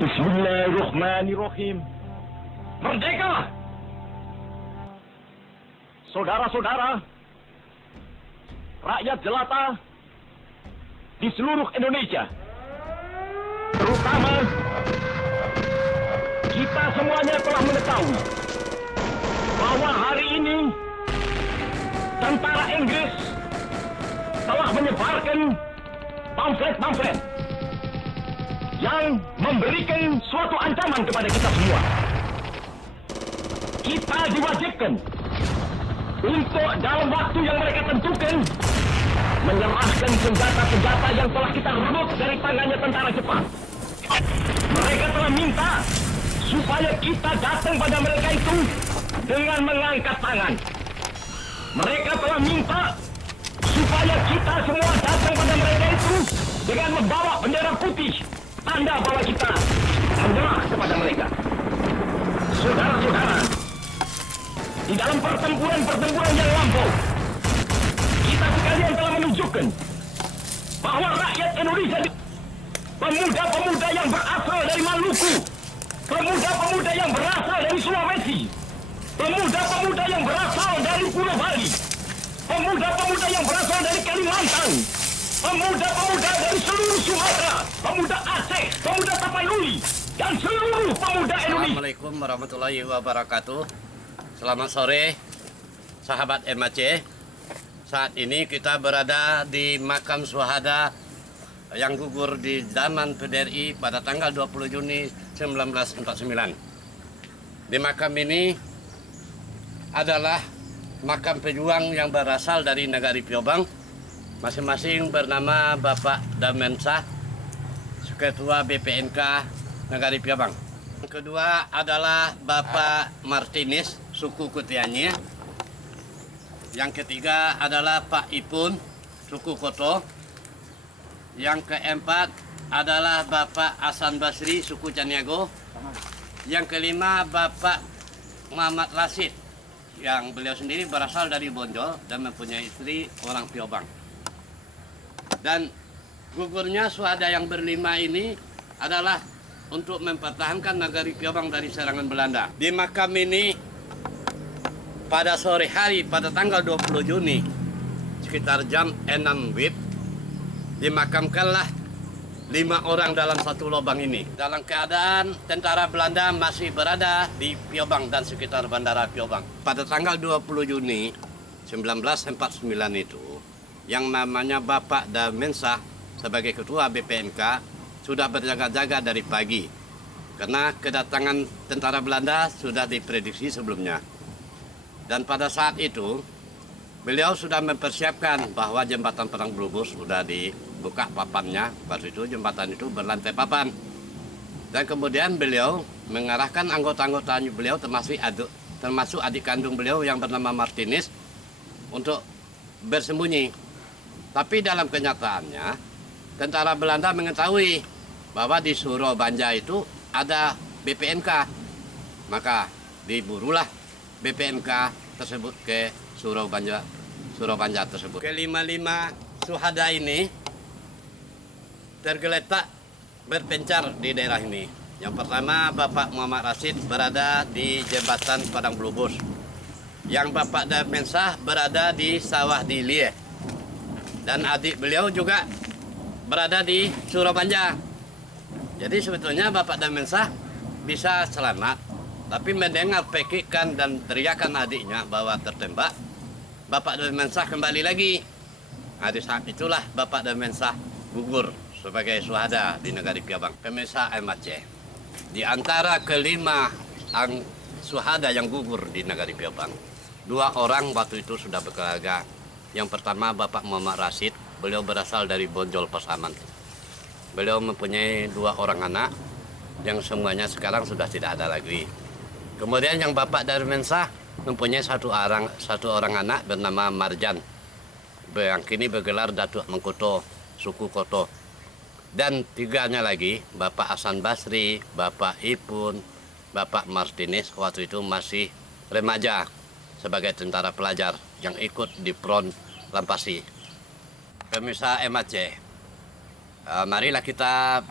Bismillahirrahmanirrahim. Merdeka! Saudara-saudara, rakyat jelata di seluruh Indonesia, terutama kita semuanya telah mengetahui bahwa hari ini tentara Inggris telah menyebarkan pamflet-pamflet yang memberikan suatu ancaman kepada kita semua. Kita diwajibkan untuk dalam waktu yang mereka tentukan menyerahkan senjata-senjata yang telah kita rebut dari tangannya tentara Jepang. Mereka telah minta supaya kita datang pada mereka itu dengan mengangkat tangan. Mereka telah minta supaya kita semua datang pada mereka itu dengan membawa bendera putih, tanda bahwa kita menyerah kepada mereka. Saudara-saudara, di dalam pertempuran-pertempuran yang lampau, kita sekalian telah menunjukkan bahwa rakyat Indonesia, pemuda-pemuda yang berasal dari Maluku, pemuda-pemuda yang berasal dari Sulawesi, pemuda-pemuda yang berasal dari Pulau Bali, pemuda-pemuda yang berasal dari Kalimantan, pemuda-pemuda dari seluruh Sumatera, pemuda Aceh, pemuda Tapanuli, dan seluruh pemuda Indonesia. Assalamualaikum warahmatullahi wabarakatuh. Selamat sore, sahabat MAC. Saat ini kita berada di makam syuhada yang gugur di zaman PDRI pada tanggal 20 Juni 1949. Di makam ini adalah makam pejuang yang berasal dari Nagari Piobang, masing-masing bernama Bapak Damensah, Ketua BPNK Nagari Piobang. Yang kedua adalah Bapak Martinez, suku Kutianya. Yang ketiga adalah Pak Ipun, suku Koto. Yang keempat adalah Bapak Hasan Basri, suku Caniago. Yang kelima Bapak Muhammad Rashid, yang beliau sendiri berasal dari Bonjol dan mempunyai istri orang Piobang. Dan gugurnya syuhada yang berlima ini adalah untuk mempertahankan Nagari Piobang dari serangan Belanda. Di makam ini pada sore hari pada tanggal 20 Juni sekitar jam 6 WIB dimakamkanlah 5 orang dalam satu lubang ini. Dalam keadaan tentara Belanda masih berada di Piobang dan sekitar Bandara Piobang. Pada tanggal 20 Juni 1949 itu, yang namanya Bapak Damensah sebagai Ketua BPNK sudah berjaga-jaga dari pagi karena kedatangan tentara Belanda sudah diprediksi sebelumnya. Dan pada saat itu beliau sudah mempersiapkan bahwa jembatan Perang Blubus sudah dibuka papannya. Waktu itu jembatan itu berlantai papan. Dan kemudian beliau mengarahkan anggota-anggota beliau termasuk adik kandung beliau yang bernama Martinez untuk bersembunyi. Tapi dalam kenyataannya tentara Belanda mengetahui bahwa di Surabaya itu ada BPNK. Maka diburulah BPNK tersebut ke Surabaya tersebut. Kelima-lima syuhada ini tergeletak berpencar di daerah ini. Yang pertama Bapak Muhammad Rashid berada di jembatan Padang Blubus. Yang Bapak Damensah berada di sawah di Lie. Dan adik beliau juga berada di Surabaya. Jadi sebetulnya Bapak Damensah bisa selamat, tapi mendengar pekikan dan teriakan adiknya bahwa tertembak, Bapak Damensah kembali lagi. Nah, di saat itulah Bapak Damensah gugur sebagai syuhada di Nagari Piobang. Pemirsa MAC, di antara kelima syuhada yang gugur di Nagari Piobang, 2 orang waktu itu sudah berkeluarga. Yang pertama Bapak Muhammad Rashid, beliau berasal dari Bonjol Pasaman. Beliau mempunyai 2 orang anak yang semuanya sekarang sudah tidak ada lagi. Kemudian yang Bapak Damensah mempunyai satu orang anak bernama Marjan, yang kini bergelar Datuk Mengkuto, suku Koto. Dan 3-nya lagi Bapak Hasan Basri, Bapak Ipun, Bapak Martinez waktu itu masih remaja sebagai tentara pelajar yang ikut di Front Lampasi. Pemirsa MAC, marilah kita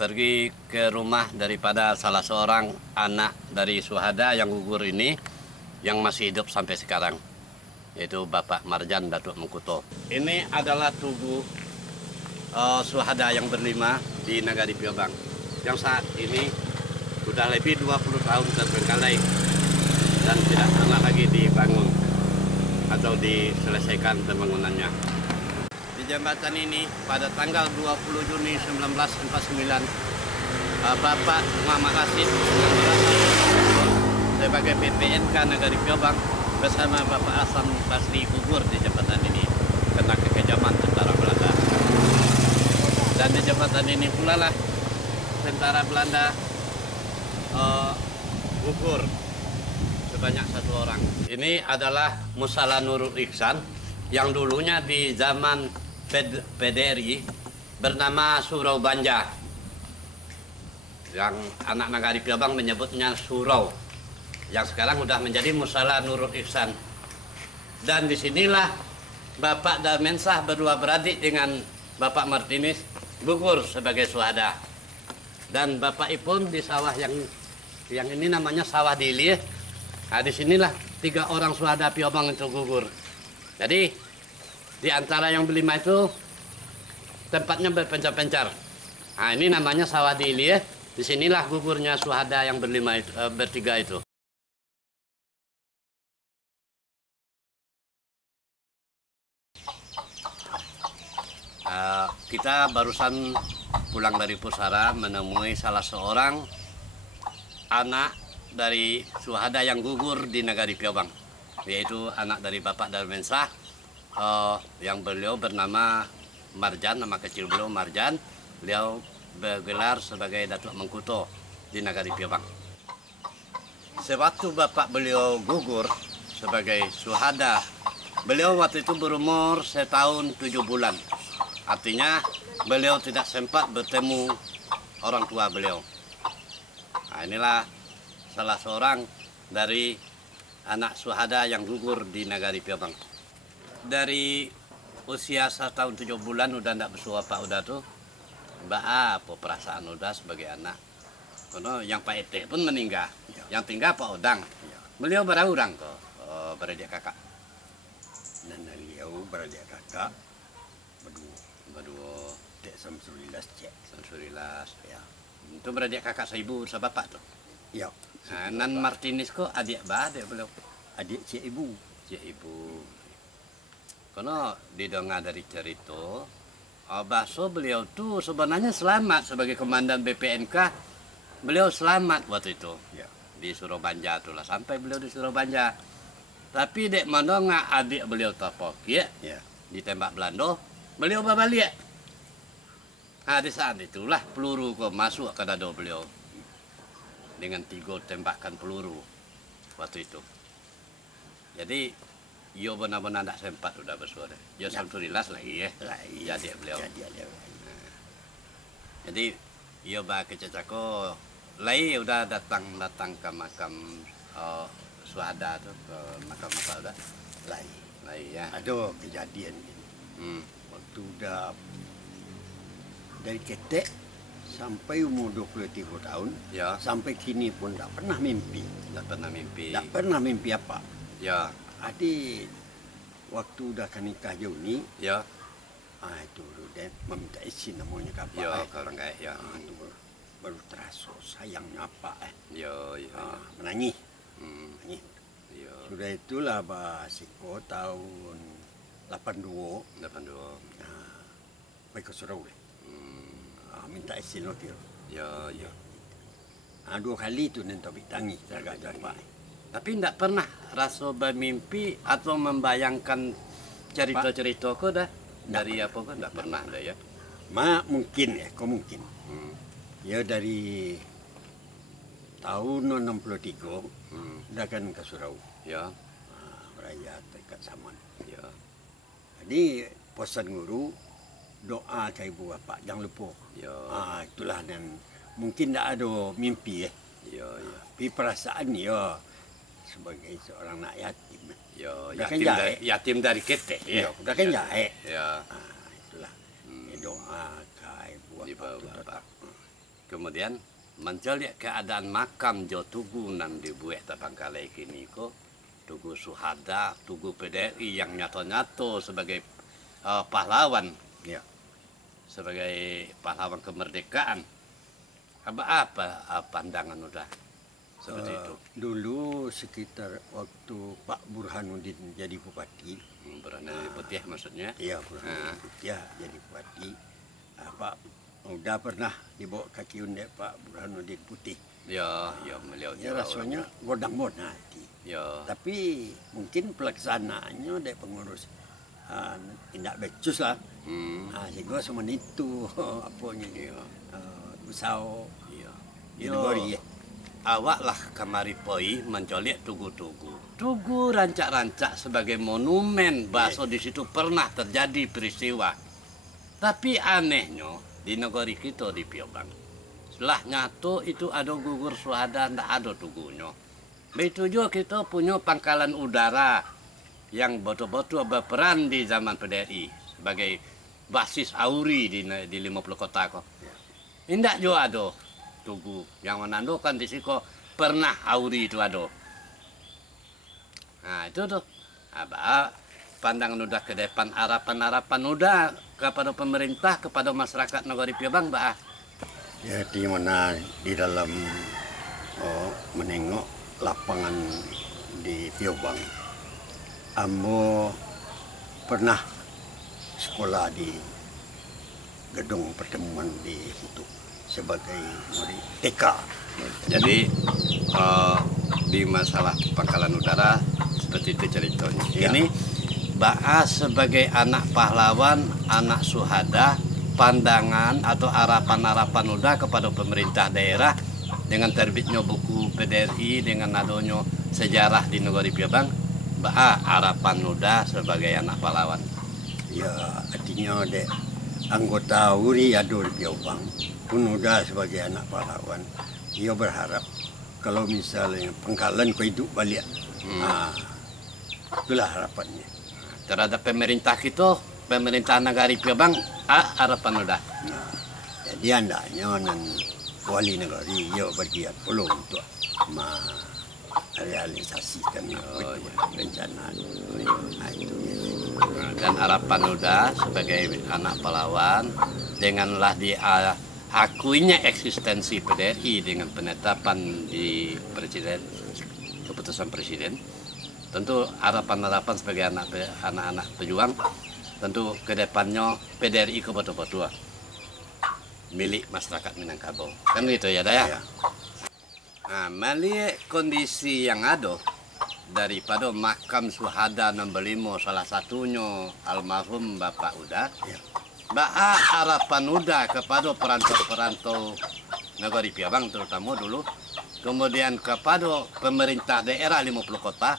pergi ke rumah daripada salah seorang anak dari syuhada yang gugur ini yang masih hidup sampai sekarang, yaitu Bapak Marjan Datuk Mengkuto. Ini adalah tubuh syuhada yang berlima di Nagari Piobang yang saat ini sudah lebih 20 tahun terbengkalai dan tidak pernah lagi dibangun atau diselesaikan pembangunannya. Di jembatan ini pada tanggal 20 Juni 1949 Bapak Muhammad Rashid sebagai PPNK Nagari Piobang bersama Bapak Hasan Basri gugur di jembatan ini kena kekejaman tentara Belanda. Dan di jembatan ini pula lah tentara Belanda gugur sebanyak 1 orang. Ini adalah Musala Nurul Ihsan yang dulunya di zaman PDRI bernama Surau Banja. Yang anak Nagari Piobang menyebutnya Surau. Yang sekarang sudah menjadi Musala Nurul Ihsan. Dan disinilah Bapak Dalmensah berdua beradik dengan Bapak Martinez gugur sebagai syuhada. Dan Bapak Ipun di sawah yang ini namanya sawah Dili. Nah, disinilah 3 orang syuhada Piobang itu gugur. Jadi di antara yang berlima itu tempatnya berpencar-pencar. Nah, ini namanya sawah Dili. Disinilah gugurnya syuhada yang berlima itu, bertiga itu. Kita barusan pulang dari Pusara menemui salah seorang anak dari syuhada yang gugur di Nagari Piobang, yaitu anak dari Bapak Dalmensah yang beliau bernama Marjan, nama kecil beliau Marjan. Beliau bergelar sebagai Datuk Mengkuto di Nagari Piobang. Sewaktu Bapak beliau gugur sebagai syuhada, beliau waktu itu berumur 1 tahun 7 bulan. Artinya beliau tidak sempat bertemu orang tua beliau. Nah, inilah salah seorang dari anak syuhada yang gugur di Nagari Piobang. Dari usia 1 tahun 7 bulan udah tidak bersuara Pak udah tuh. Mbak apa perasaan udah sebagai anak. Karena yang Pak Ete pun meninggal. Yang tinggal Pak Odang. Beliau berapa orang kok? Oh, beradik kakak. Dan beliau beradik kakak berdua. Dek Samsurilas cek. Samsurilas ya. Itu beradik kakak seibu sama bapak tuh. Ya. Nah, Nan Martinez kok adik adik beliau. Adik cek ibu. Cek ibu. Karena didengar dari cerita, bahasa beliau tuh sebenarnya selamat sebagai komandan BPNK. Beliau selamat waktu itu. Ya. Di Surabaya tuh lah, sampai beliau di Surabaya. Tapi dek mana nggak adik beliau tapok ya, ditembak Belanda, beliau balik. Nah, di saat itulah peluru kok masuk ke dada beliau dengan 3 tembakan peluru waktu itu. Jadi yo benar-benar tidak sempat udah bersuara. Yo Samsurilas lagi ya. Jadi beliau. Jadi yo bah kecacako lagi udah datang ke makam syuhada tuh, ke makam syuhada. Lagi ya. Ada kejadian gini. Waktu udah dari ketek sampai umur 23 tahun, Ya. sampai kini pun tak pernah mimpi. Tidak pernah mimpi. Tak pernah mimpi apa. Ya. Adik waktu udah kan nikah jauh ni, Ya. itu dia meminta izin namanya kapan. Ya, kalau enggak ya. Itu baru terasa sayangnya apa. Ya, ya. Menangis. Hmm. Menangis. Ya. Sudah itulah Basiko tahun 82 82. pergi ke Surabaya. Minta izin lokil. Ya, ya. 2 kali itu nanti topik tangi jaga jaga. Tapi tidak pernah rasa bermimpi atau membayangkan cerita-cerita kok dah dari apa kok tidak pernah dah ya. Mungkin kok mungkin. Ya dari tahun 63 dah kan ke Surau. Ya, Beraya dekat Saman. ya. Jadi pesan guru doa ke ibu bapak jangan lupa. Ya. Itulah dan mungkin tak ada mimpi Ya, ya. Tapi perasaan ya sebagai seorang anak yatim. Ya, Udah kan yatim dari ketek ya. Udah kan jahe. Ya. Itulah doa ke ibu Ibu bapak. bapak. Kemudian mencari keadaan makam jo tugu nan dibuat tabangkalai kini ko tugu Suhada, tugu PDRI yang nyato-nyato sebagai pahlawan, Ya. sebagai pahlawan kemerdekaan. Apa pandangan udah seperti itu? Dulu sekitar waktu Pak Burhanuddin jadi bupati. Berani putih maksudnya? Iya, Burhanuddin ya jadi bupati. Pak udah pernah dibawa kaki undek Pak Burhanuddin putih. Ya, beliau Ya rasanya godang-godang hati. Ya, Tapi mungkin pelaksanaannya dari pengurus tidak becus lah. Sehingga semua itu apanya usau iya. di negeri ya. Awak lah kamari poi mencolek tugu-tugu. Tugu rancak-rancak sebagai monumen bakso di situ pernah terjadi peristiwa. Tapi anehnya di negeri kita di Piobang, setelah nyato itu ada gugur Suhada, ndak ada tugunya. Begitu juga kita punya pangkalan udara yang betul-betul berperan di zaman PDRI sebagai basis AURI di 50 kota kok. Indak juga ada tugu yang menandakan di siko pernah AURI itu ada. Nah itu tuh pandangan udah ke depan, harapan-harapan udah kepada pemerintah, kepada masyarakat negeri Piobang, Mbak. Ya di mana di dalam menengok lapangan di Piobang, Ambo pernah sekolah di gedung pertemuan di situ sebagai murid TK. Jadi di masalah pangkalan udara seperti itu ceritanya. Ya. Ini Mbak sebagai anak pahlawan, anak Suhada, pandangan atau harapan-harapan udah kepada pemerintah daerah dengan terbitnya buku PDRI, dengan adanya sejarah di negeri Piobang, Mbak harapan udah sebagai anak pahlawan. Ya artinya dek anggota URI ada di Piobang pun udah sebagai anak pahlawan. Dia berharap kalau misalnya pangkalan kau hidup balik, itulah harapannya. Terhadap pemerintah kita, pemerintah negara Piobang, harapan udah. Nah, jadi hendaknya nan wali negari ia bergiat pula untuk merealisasikan rencana itu. Dan harapan udah sebagai anak pahlawan denganlah diakuinya eksistensi PDRI dengan penetapan di presiden, keputusan presiden. Tentu harapan-harapan sebagai anak-anak pejuang, tentu kedepannya PDRI ke betul-betul milik masyarakat Minangkabau. Kan gitu ya, Daya? Ya. Nah, melihat kondisi yang ada daripada makam Suhada nomor 5, salah satunya almarhum Bapak Uda, Ya. Mbak harapan Uda kepada perantau-perantau negeri Piobang terutama dulu, kemudian kepada pemerintah daerah 50 kota,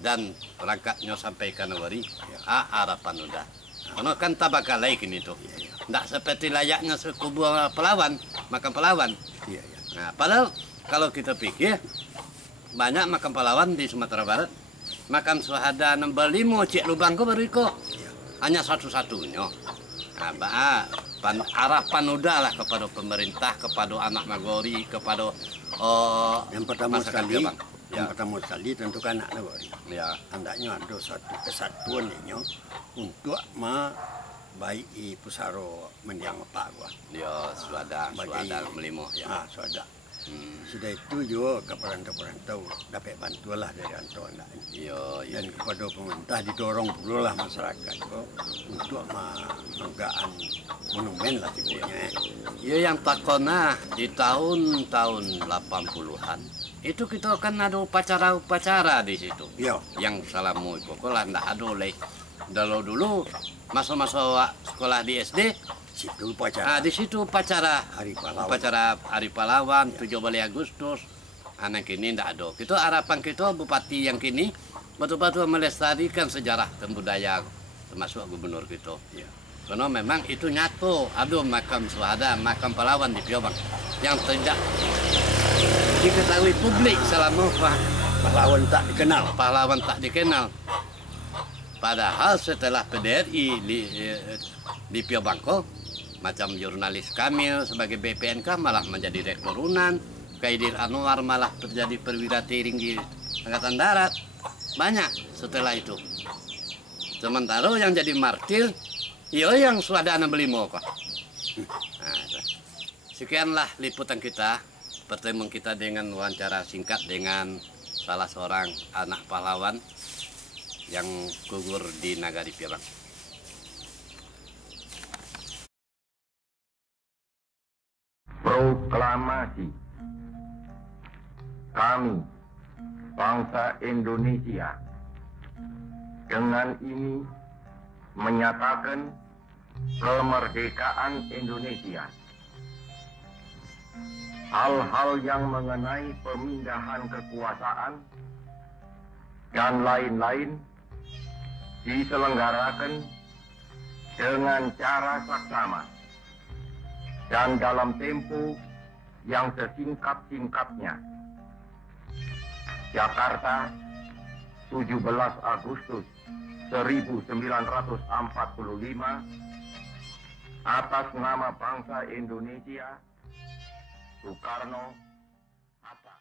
dan perangkatnya sampai ke negeri, harapan udah. Karena kan tabakalai kini tuh. Tidak seperti layaknya sekubu pelawan, makam pelawan. Iya, iya. Nah, padahal kalau kita pikir, banyak makam pahlawan di Sumatera Barat. Makam Suhada nomor 5 Cik Lubangko baru iko. Hanya satu-satunya. Nah, harapan udah lah kepada pemerintah, kepada anak Nagori, kepada Yang pertama masyarakat sekali, Piobang. yang pertama sekali tentu kan anak negeri. Ya. Hendaknya ada satu kesatuan ini untuk baik pusaro mendiang apa gua. Ya, Suhada melimo ya. Sudah. Sudah itu juga ke perantau-perantau dapat bantulah dari antau anak ini. Iya. Dan kepada pemerintah didorong pula lah masyarakat kok untuk menggaan monumen lah sebutnya. Ya yang takona di tahun-tahun 80-an itu kita kan ada upacara-upacara di situ. Iya. Yang salamu pokoknya ndak ada oleh dulu masa-masa sekolah di SD. Situ upacara Di situ upacara Hari Pahlawan. Upacara Hari Pahlawan 17 Agustus. Anak kini ndak ada. Kita harapan kita bupati yang kini betul-betul melestarikan sejarah dan budaya termasuk gubernur kita. Ya. Karena memang itu nyatu ada makam Suhada, makam pahlawan di Piobang yang tidak diketahui publik selama Pahlawan tak dikenal. pahlawan tak dikenal. Padahal setelah PDRI di Piobangko, Macam jurnalis Kamil sebagai BPNK malah menjadi Rektor Unan, Kaidir Anwar malah menjadi perwira tinggi Angkatan Darat. Banyak setelah itu. Sementara yang jadi martir, ya yang swadana belimo kok. Nah, sekianlah liputan kita, pertemuan kita dengan wawancara singkat dengan salah seorang anak pahlawan yang gugur di Nagari Piabang. Proklamasi. Kami, bangsa Indonesia, dengan ini menyatakan kemerdekaan Indonesia. Hal-hal yang mengenai pemindahan kekuasaan dan lain-lain diselenggarakan dengan cara saksama dan dalam tempo yang sesingkat-singkatnya. Jakarta, 17 Agustus 1945, atas nama bangsa Indonesia, Soekarno, Hatta.